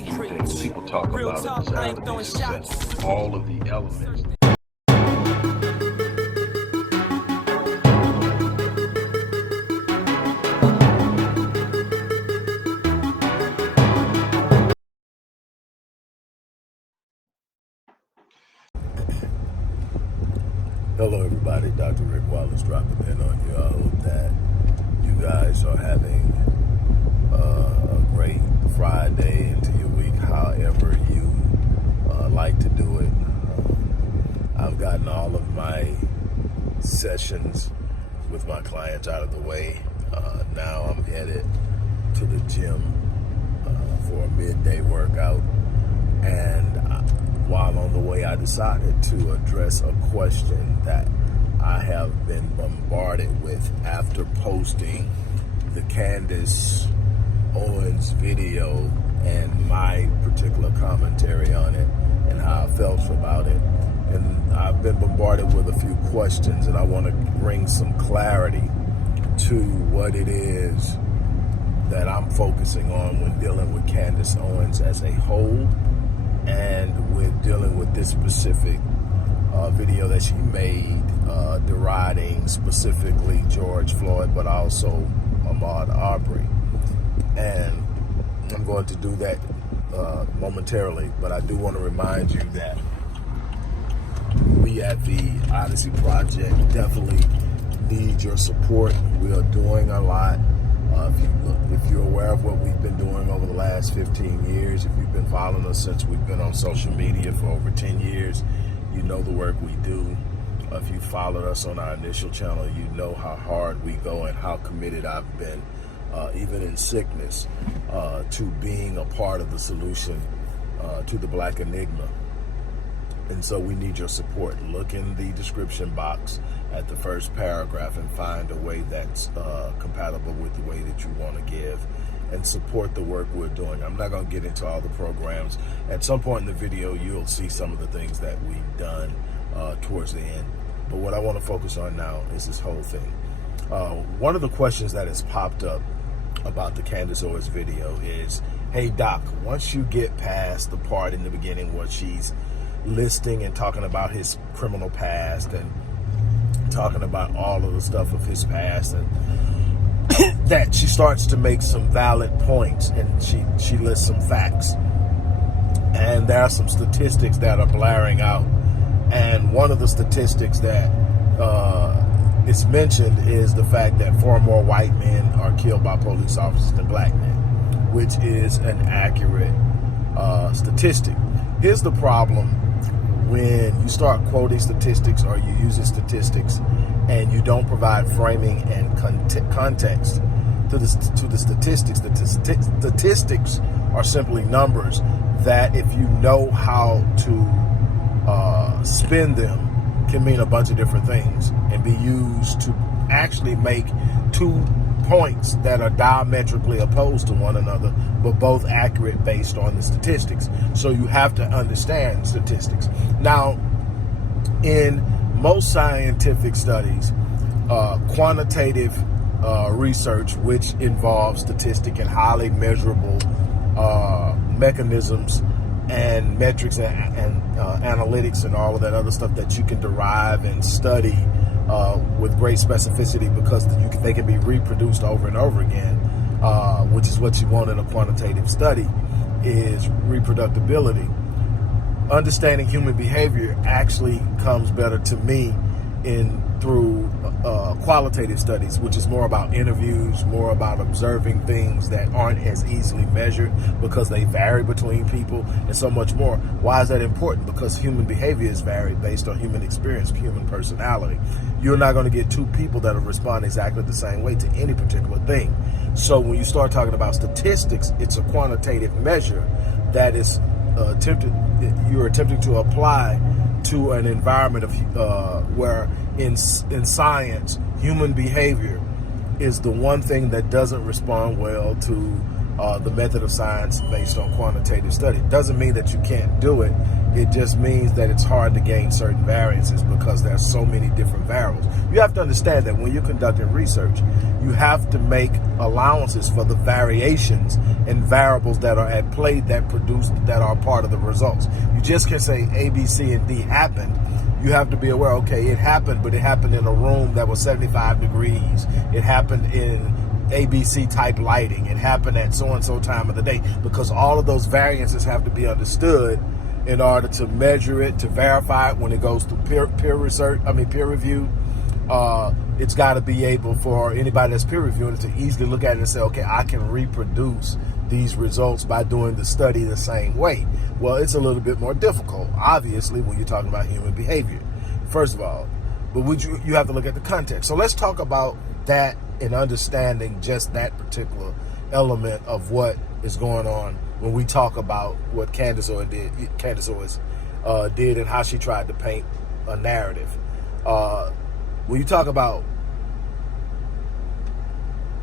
things people talk about insanity, success, all of the elements. Hello everybody, Dr. Rick Wallace dropping in on you. I hope that you guys are having a great Friday into your week, however you like to do it. I've gotten all of my sessions with my clients out of the way. Now I'm headed to the gym for a midday workout, and while on the way, I decided to address a question that I have been bombarded with after posting the Candace Owens video and my particular commentary on it and how I felt about it. And I've been bombarded with a few questions, and I want to bring some clarity to what it is that I'm focusing on when dealing with Candace Owens as a whole, and with dealing with this specific video that she made deriding specifically George Floyd, but also Ahmaud Arbery. And I'm going to do that momentarily, but I do want to remind you that we at the Odyssey Project definitely need your support. We are doing a lot. If you're aware of what we've been doing over the last 15 years, if you've been following us since we've been on social media for over 10 years, you know the work we do. If you followed us on our initial channel, you know how hard we go and how committed I've been, even in sickness, to being a part of the solution to the Black Enigma. And so we need your support. Look in the description box at the first paragraph and find a way that's compatible with the way that you want to give and support the work we're doing. I'm not going to get into all the programs. At some point in the video, you'll see some of the things that we've done towards the end. But what I want to focus on now is this whole thing. One of the questions that has popped up about the Candace Owens video is, hey, Doc, once you get past the part in the beginning where she's listing and talking about his criminal past and talking about all of the stuff of his past, and that she starts to make some valid points, and she lists some facts, and there are some statistics that are blaring out. And one of the statistics that is mentioned is the fact that far more white men are killed by police officers than black men, which is an accurate statistic. Here's the problem: when you start quoting statistics or you using statistics and you don't provide framing and context to the statistics, the statistics are simply numbers that, if you know how to spin them, can mean a bunch of different things and be used to actually make 2 points that are diametrically opposed to one another, but both accurate based on the statistics. So you have to understand statistics. Now, in most scientific studies, quantitative research, which involves statistic and highly measurable mechanisms and metrics and analytics and all of that other stuff that you can derive and study with great specificity, because they can be reproduced over and over again, which is what you want in a quantitative study, is reproducibility. Understanding human behavior actually comes better to me through qualitative studies, which is more about interviews, more about observing things that aren't as easily measured because they vary between people, and so much more. Why is that important? Because human behavior is varied based on human experience, human personality. You're not going to get 2 people that will respond exactly the same way to any particular thing. So when you start talking about statistics, it's a quantitative measure that is you're attempting to apply to an environment of where in science, human behavior is the one thing that doesn't respond well to the method of science based on quantitative study. It doesn't mean that you can't do it. It just means that it's hard to gain certain variances because there are so many different variables. You have to understand that when you're conducting research, you have to make allowances for the variations and variables that are at play that are part of the results. You just can't say A, B, C, and D happened. You have to be aware, okay, it happened, but it happened in a room that was 75 degrees. It happened in ABC type lighting. It happened at so-and-so time of the day, because all of those variances have to be understood in order to measure it, to verify it when it goes through peer review. It's got to be able for anybody that's peer reviewing it to easily look at it and say, okay, I can reproduce these results by doing the study the same way. Well, it's a little bit more difficult, obviously, when you're talking about human behavior, first of all. But you have to look at the context. So let's talk about that and understanding just that particular element of what is going on when we talk about what Candace Owens did and how she tried to paint a narrative. When you talk about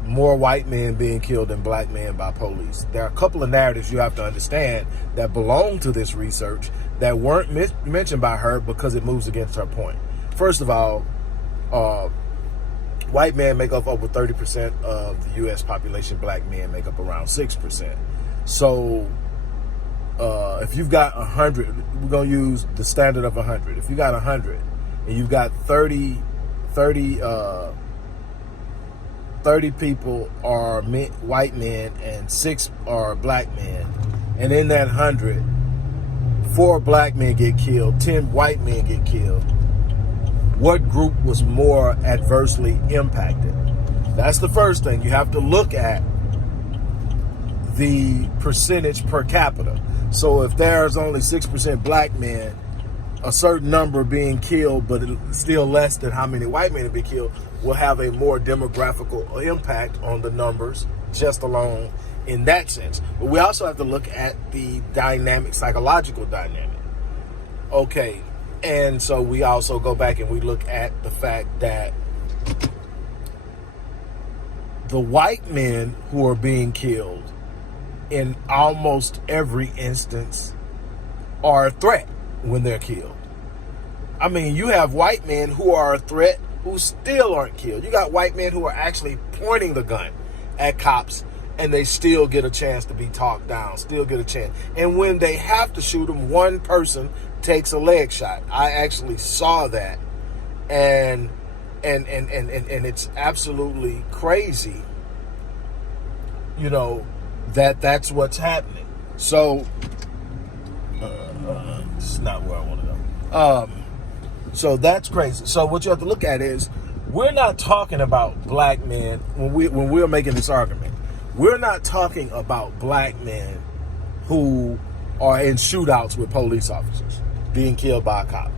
more white men being killed than black men by police, there are a couple of narratives you have to understand that belong to this research that weren't mentioned by her because it moves against her point. First of all, white men make up over 30% of the U.S. population. Black men make up around 6%. So if you've got 100, we're going to use the standard of 100. If you got 100 and you've got 30 people are white men and 6 are black men, and in that 100, 4 black men get killed, 10 white men get killed, what group was more adversely impacted? That's the first thing. You have to look at the percentage per capita. So if there's only 6% black men, a certain number being killed, but it's still less than how many white men have been killed, will have a more demographical impact on the numbers just alone in that sense. But we also have to look at the dynamic, psychological dynamic. Okay, and so we also go back and we look at the fact that the white men who are being killed in almost every instance are a threat when they're killed. I mean, you have white men who are a threat who still aren't killed. You got white men who are actually pointing the gun at cops and they still get a chance to be talked down, still get a chance. And when they have to shoot them, one person takes a leg shot. I actually saw that. And it's absolutely crazy, you know, that's what's happening. So this is not where I want to go. So that's crazy. So what you have to look at is, we're not talking about black men when we're making this argument. We're not talking about black men who are in shootouts with police officers being killed by a cop.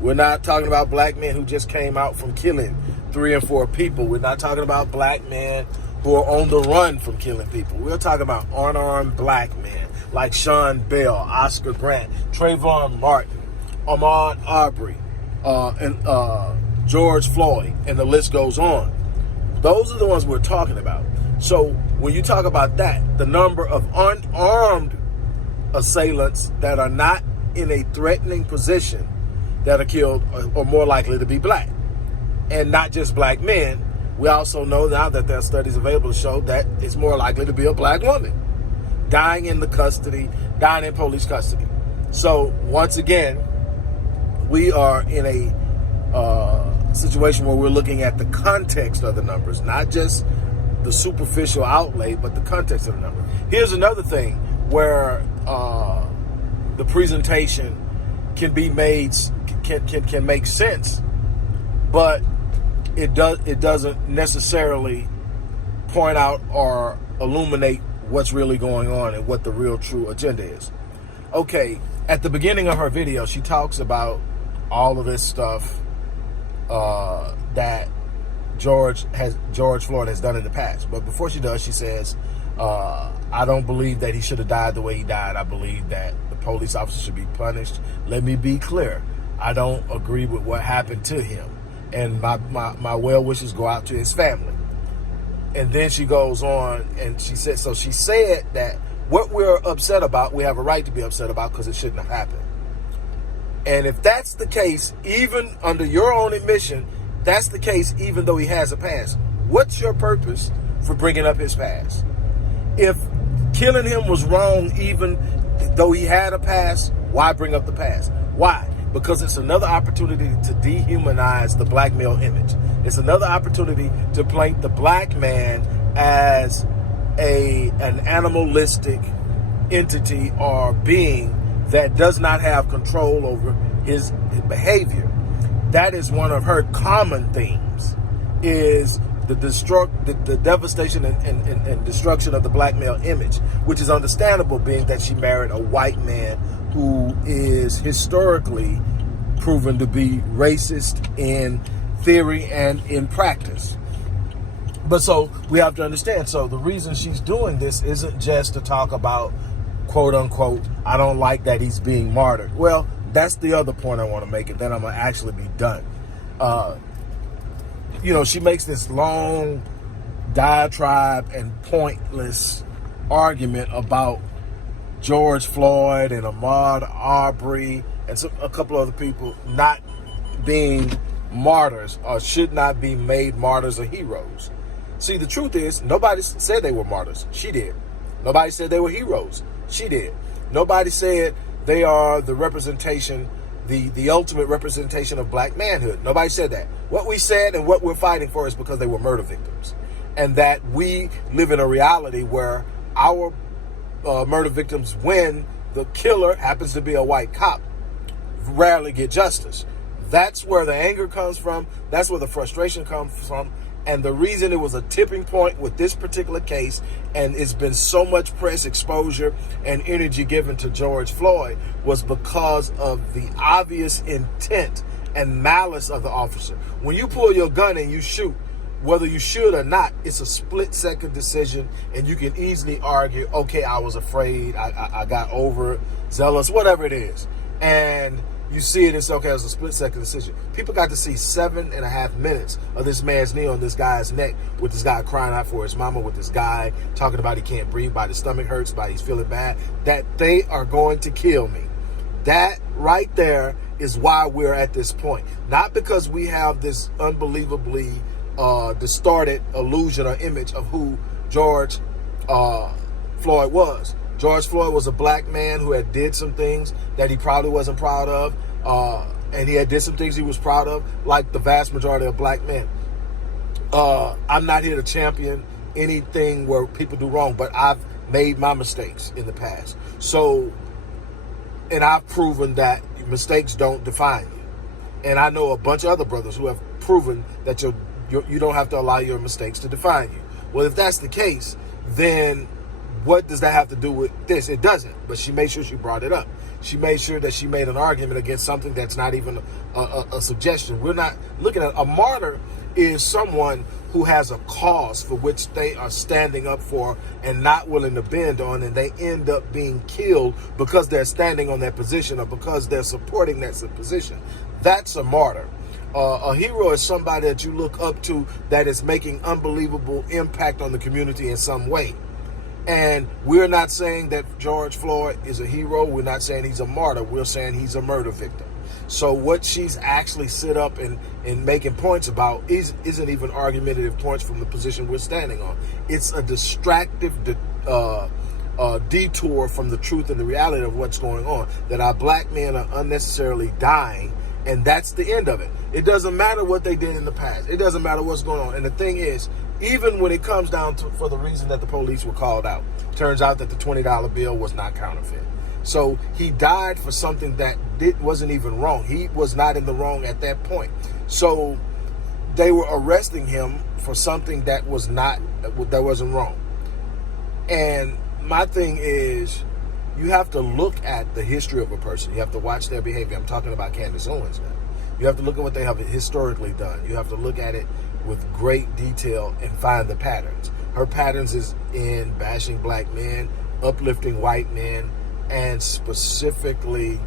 We're not talking about black men who just came out from killing 3 and 4 people. We're not talking about black men who are on the run from killing people. We're talking about unarmed black men like Sean Bell, Oscar Grant, Trayvon Martin, Ahmaud Arbery, and George Floyd, and the list goes on. Those are the ones we're talking about. So when you talk about that, the number of unarmed assailants that are not in a threatening position that are killed are more likely to be black. And not just black men. We also know now that there are studies available to show that it's more likely to be a black woman dying in police custody. So once again, we are in a situation where we're looking at the context of the numbers, not just the superficial outlay, but the context of the number. Here's another thing where the presentation can be made, can make sense, but it doesn't necessarily point out or illuminate what's really going on and what the real true agenda is. Okay, at the beginning of her video, she talks about all of this stuff that George Floyd has done in the past. But before she does, she says, I don't believe that he should have died the way he died. I believe that the police officer should be punished. Let me be clear. I don't agree with what happened to him. And my well wishes go out to his family. And then she goes on and she said that what we're upset about, we have a right to be upset about because it shouldn't have happened. And if that's the case, even under your own admission, that's the case even though he has a past. What's your purpose for bringing up his past? If killing him was wrong even though he had a past, why bring up the past? Why? Because it's another opportunity to dehumanize the black male image. It's another opportunity to paint the black man as an animalistic entity or being that does not have control over his behavior. That is one of her common themes, is the devastation and destruction of the black male image, which is understandable being that she married a white man who is historically proven to be racist in theory and in practice. But so we have to understand, so the reason she's doing this isn't just to talk about, quote unquote, I don't like that he's being martyred. Well, that's the other point I want to make, and then I'm going to actually be done. She makes this long diatribe and pointless argument about George Floyd and Ahmaud Arbery and a couple other people not being martyrs or should not be made martyrs or heroes. See, the truth is, nobody said they were martyrs. She did. Nobody said they were heroes. She did. Nobody said they are the representation, the ultimate representation of black manhood. Nobody said that. What we said and what we're fighting for is because they were murder victims. And that we live in a reality where our murder victims, when the killer happens to be a white cop, rarely get justice. That's where the anger comes from. That's where the frustration comes from. And the reason it was a tipping point with this particular case, and it's been so much press exposure and energy given to George Floyd, was because of the obvious intent and malice of the officer. When you pull your gun and you shoot, whether you should or not, it's a split-second decision, and you can easily argue, okay, I was afraid, I got overzealous, whatever it is. And you see it, it's okay, it was a split-second decision. People got to see 7.5 minutes of this man's knee on this guy's neck, with this guy crying out for his mama, with this guy talking about he can't breathe, about his stomach hurts, about he's feeling bad, that they are going to kill me. That right there is why we're at this point. Not because we have this unbelievably distorted illusion or image of who George Floyd was. George Floyd was a black man who had did some things that he probably wasn't proud of, and he had did some things he was proud of, like the vast majority of black men. I'm not here to champion anything where people do wrong, but I've made my mistakes in the past. So, and I've proven that mistakes don't define you. And I know a bunch of other brothers who have proven that you don't have to allow your mistakes to define you. Well, if that's the case, then what does that have to do with this? It doesn't. But she made sure she brought it up. She made sure that she made an argument against something that's not even a suggestion. We're not looking at a martyr is someone who has a cause for which they are standing up for and not willing to bend on, and they end up being killed because they're standing on that position or because they're supporting that position. That's a martyr. A hero is somebody that you look up to that is making unbelievable impact on the community in some way. And we're not saying that George Floyd is a hero. We're not saying he's a martyr. We're saying he's a murder victim. So what she's actually sit up and making points about isn't even argumentative points from the position we're standing on. It's a distractive detour from the truth and the reality of what's going on, that our black men are unnecessarily dying, and that's the end of it. It doesn't matter what they did in the past. It doesn't matter what's going on. And the thing is, even when it comes down to for the reason that the police were called out, turns out that the $20 bill was not counterfeit. So he died for something that wasn't even wrong. He was not in the wrong at that point. So they were arresting him for something that wasn't wrong. And my thing is, you have to look at the history of a person. You have to watch their behavior. I'm talking about Candace Owens now. You have to look at what they have historically done. You have to look at it with great detail and find the patterns. Her patterns is in bashing black men, uplifting white men, and specifically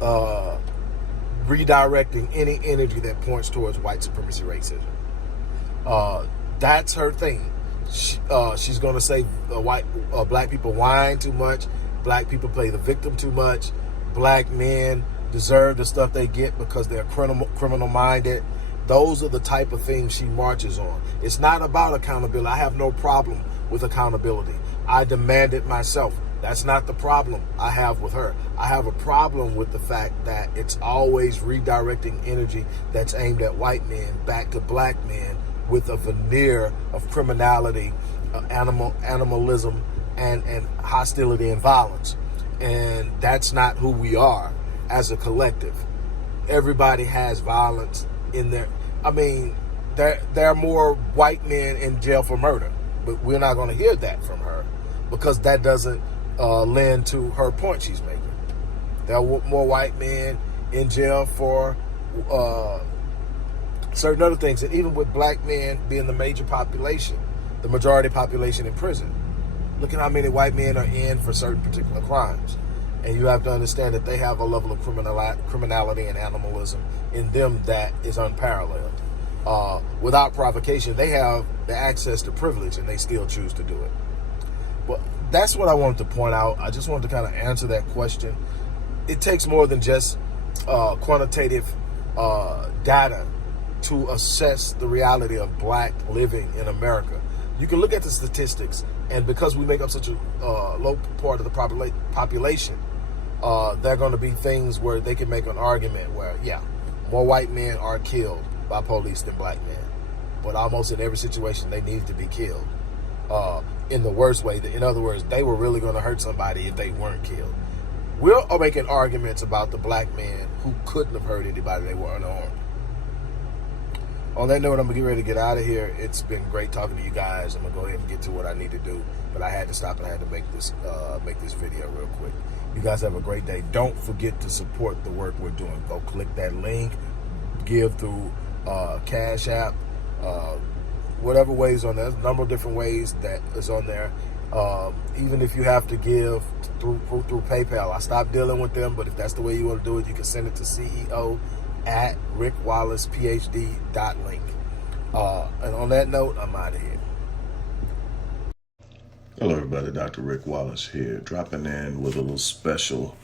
redirecting any energy that points towards white supremacy racism. That's her thing. She's going to say black people whine too much. Black people play the victim too much. Black men deserve the stuff they get because they're criminal-minded. Those are the type of things she marches on. It's not about accountability. I have no problem with accountability. I demand it myself. That's not the problem I have with her. I have a problem with the fact that it's always redirecting energy that's aimed at white men back to black men with a veneer of criminality, animalism, and hostility and violence. And that's not who we are as a collective. Everybody has violence in there. I mean, there are more white men in jail for murder, but we're not going to hear that from her because that doesn't lend to her point she's making. There are more white men in jail for certain other things, and even with black men being the major population, the majority population in prison, look at how many white men are in for certain particular crimes. And you have to understand that they have a level of criminality and animalism in them that is unparalleled. Without provocation, they have the access to privilege and they still choose to do it. But that's what I wanted to point out. I just wanted to kind of answer that question. It takes more than just quantitative data to assess the reality of black living in America. You can look at the statistics, and because we make up such a low part of the population, there are going to be things where they can make an argument where, yeah, more white men are killed by police than black men. But almost in every situation, they need to be killed in the worst way. In other words, they were really going to hurt somebody if they weren't killed. We're making arguments about the black man who couldn't have hurt anybody. They were unarmed. On that note, I'm going to get ready to get out of here. It's been great talking to you guys. I'm going to go ahead and get to what I need to do. But I had to stop and I had to make this video real quick. You guys have a great day. Don't forget to support the work we're doing. Go click that link. Give through Cash App. Whatever ways on there. There's a number of different ways that is on there. Even if you have to give through PayPal. I stopped dealing with them, but if that's the way you want to do it, you can send it to CEO@RickWallacePhD.link. And on that note, I'm out of here. Hello everybody, Dr. Rick Wallace here, dropping in with a little special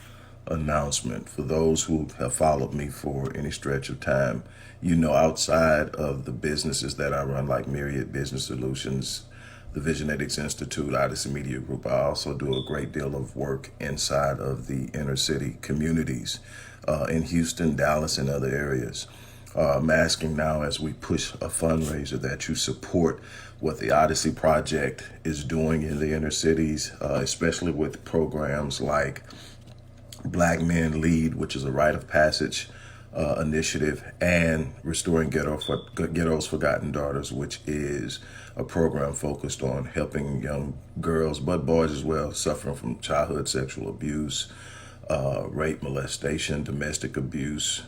announcement. For those who have followed me for any stretch of time, you know, outside of the businesses that I run, like Myriad Business Solutions, the Visionetics Institute, Odyssey Media Group, I also do a great deal of work inside of the inner city communities in Houston, Dallas, and other areas. I'm asking now, as we push a fundraiser, that you support what the Odyssey Project is doing in the inner cities, especially with programs like Black Men Lead, which is a rite of passage initiative, and Restoring Ghetto's Forgotten Daughters, which is a program focused on helping young girls, but boys as well, suffering from childhood sexual abuse, rape, molestation, domestic abuse,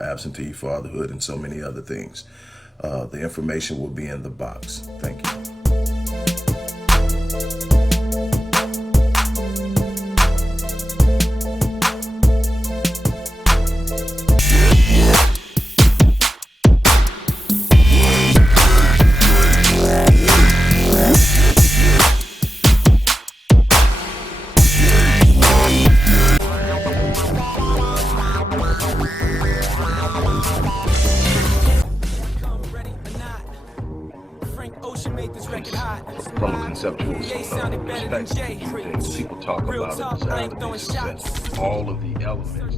absentee fatherhood, and so many other things. The information will be in the box. Thank you. From a conceptual perspective, people talk about it as all of the elements